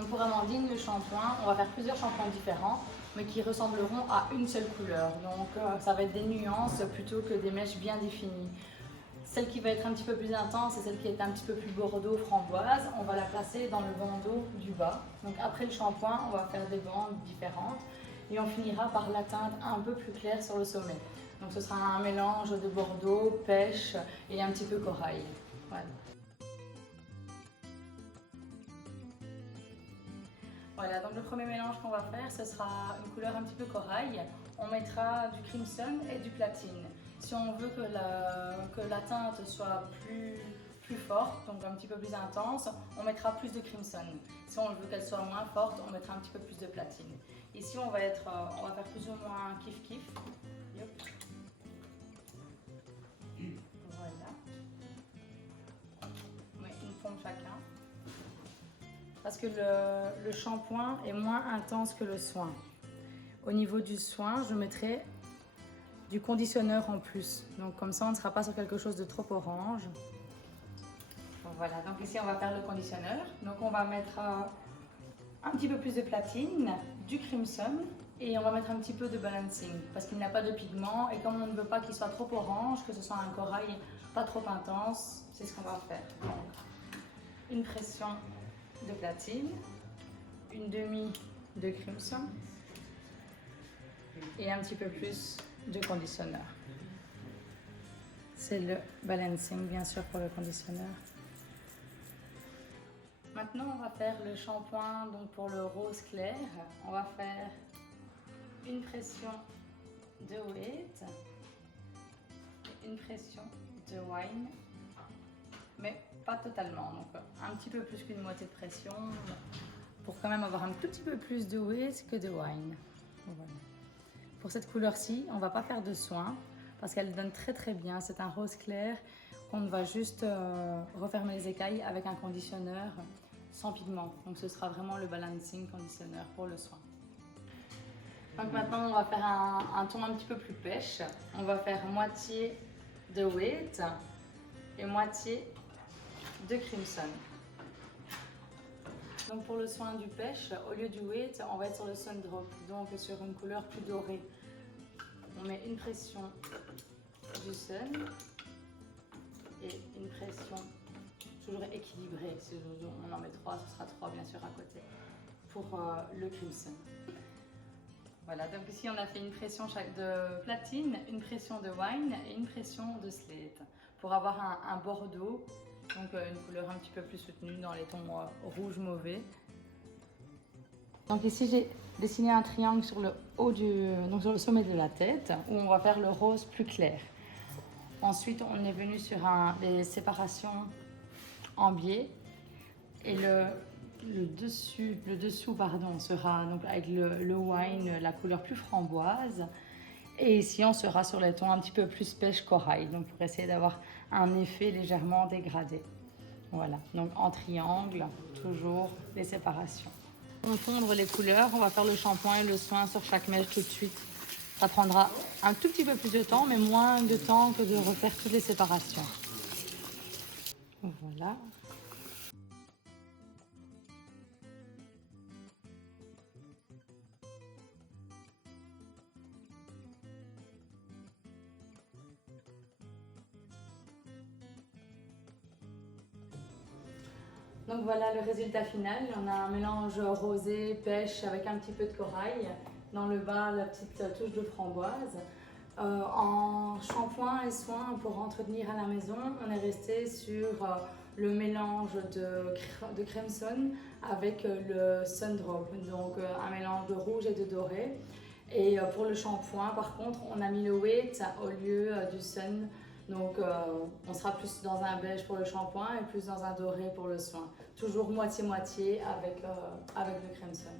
Donc pour Amandine, le shampoing, on va faire plusieurs shampoings différents, mais qui ressembleront à une seule couleur. Donc ça va être des nuances plutôt que des mèches bien définies. Celle qui va être un petit peu plus intense et celle qui est un petit peu plus bordeaux framboise, on va la placer dans le bandeau du bas. Donc après le shampoing, on va faire des bandes différentes et on finira par la teinte un peu plus claire sur le sommet. Donc ce sera un mélange de bordeaux, pêche et un petit peu corail. Voilà. Voilà, donc le premier mélange qu'on va faire, ce sera une couleur un petit peu corail. On mettra du crimson et du platine. Si on veut que la teinte soit plus forte, donc un petit peu plus intense, on mettra plus de crimson. Si on veut qu'elle soit moins forte, on mettra un petit peu plus de platine. Ici, on va faire plus ou moins kiff-kiff. Voilà. On met une pompe chacun. Parce que le shampoing est moins intense que le soin. Au niveau du soin, je mettrai du conditionneur en plus. Donc comme ça, on ne sera pas sur quelque chose de trop orange. Voilà, donc ici on va faire le conditionneur. Donc on va mettre un petit peu plus de platine, du crimson et on va mettre un petit peu de balancing parce qu'il n'a pas de pigment et comme on ne veut pas qu'il soit trop orange, que ce soit un corail pas trop intense, c'est ce qu'on va faire. Donc, une pression de platine, une demi de crimson et un petit peu plus de conditionneur. C'est le balancing bien sûr pour le conditionneur. Maintenant on va faire le shampoing donc pour le rose clair. On va faire une pression de wheat, une pression de wine, mais pas totalement, donc un petit peu plus qu'une moitié de pression pour quand même avoir un tout petit peu plus de wheat que de wine. Voilà. Pour cette couleur-ci, on ne va pas faire de soin parce qu'elle donne très bien. C'est un rose clair qu'on va juste refermer les écailles avec un conditionneur sans pigment. Donc ce sera vraiment le balancing conditionneur pour le soin. Donc maintenant on va faire un ton un petit peu plus pêche. On va faire moitié de wheat et moitié de crimson. Donc pour le soin du pêche, au lieu du wheat, on va être sur le sun drop, donc sur une couleur plus dorée. On met une pression du sun et une pression toujours équilibrée. Si on en met 3, ce sera 3 bien sûr à côté pour le crimson. Voilà, donc ici on a fait une pression de platine, une pression de wine et une pression de slate pour avoir un bordeaux, donc une couleur un petit peu plus soutenue dans les tons rouge mauvais. Donc ici j'ai dessiné un triangle sur le haut donc sur le sommet de la tête où on va faire le rose plus clair. Ensuite on est venu sur les séparations en biais et le dessous pardon, sera donc avec le wine, la couleur plus framboise. Et ici, on sera sur les tons un petit peu plus pêche corail, donc pour essayer d'avoir un effet légèrement dégradé. Voilà, donc en triangle, toujours les séparations. On fondre les couleurs, on va faire le shampoing et le soin sur chaque mèche tout de suite. Ça prendra un tout petit peu plus de temps, mais moins de temps que de refaire toutes les séparations. Voilà. Donc voilà le résultat final, on a un mélange rosé, pêche avec un petit peu de corail. Dans le bas, la petite touche de framboise. En shampoing et soin pour entretenir à la maison, on est resté sur le mélange de crimson avec le sun drop, donc un mélange de rouge et de doré. Et pour le shampoing, par contre, on a mis le wheat au lieu du sun. Donc on sera plus dans un beige pour le shampoing et plus dans un doré pour le soin. Toujours moitié-moitié avec le crimson.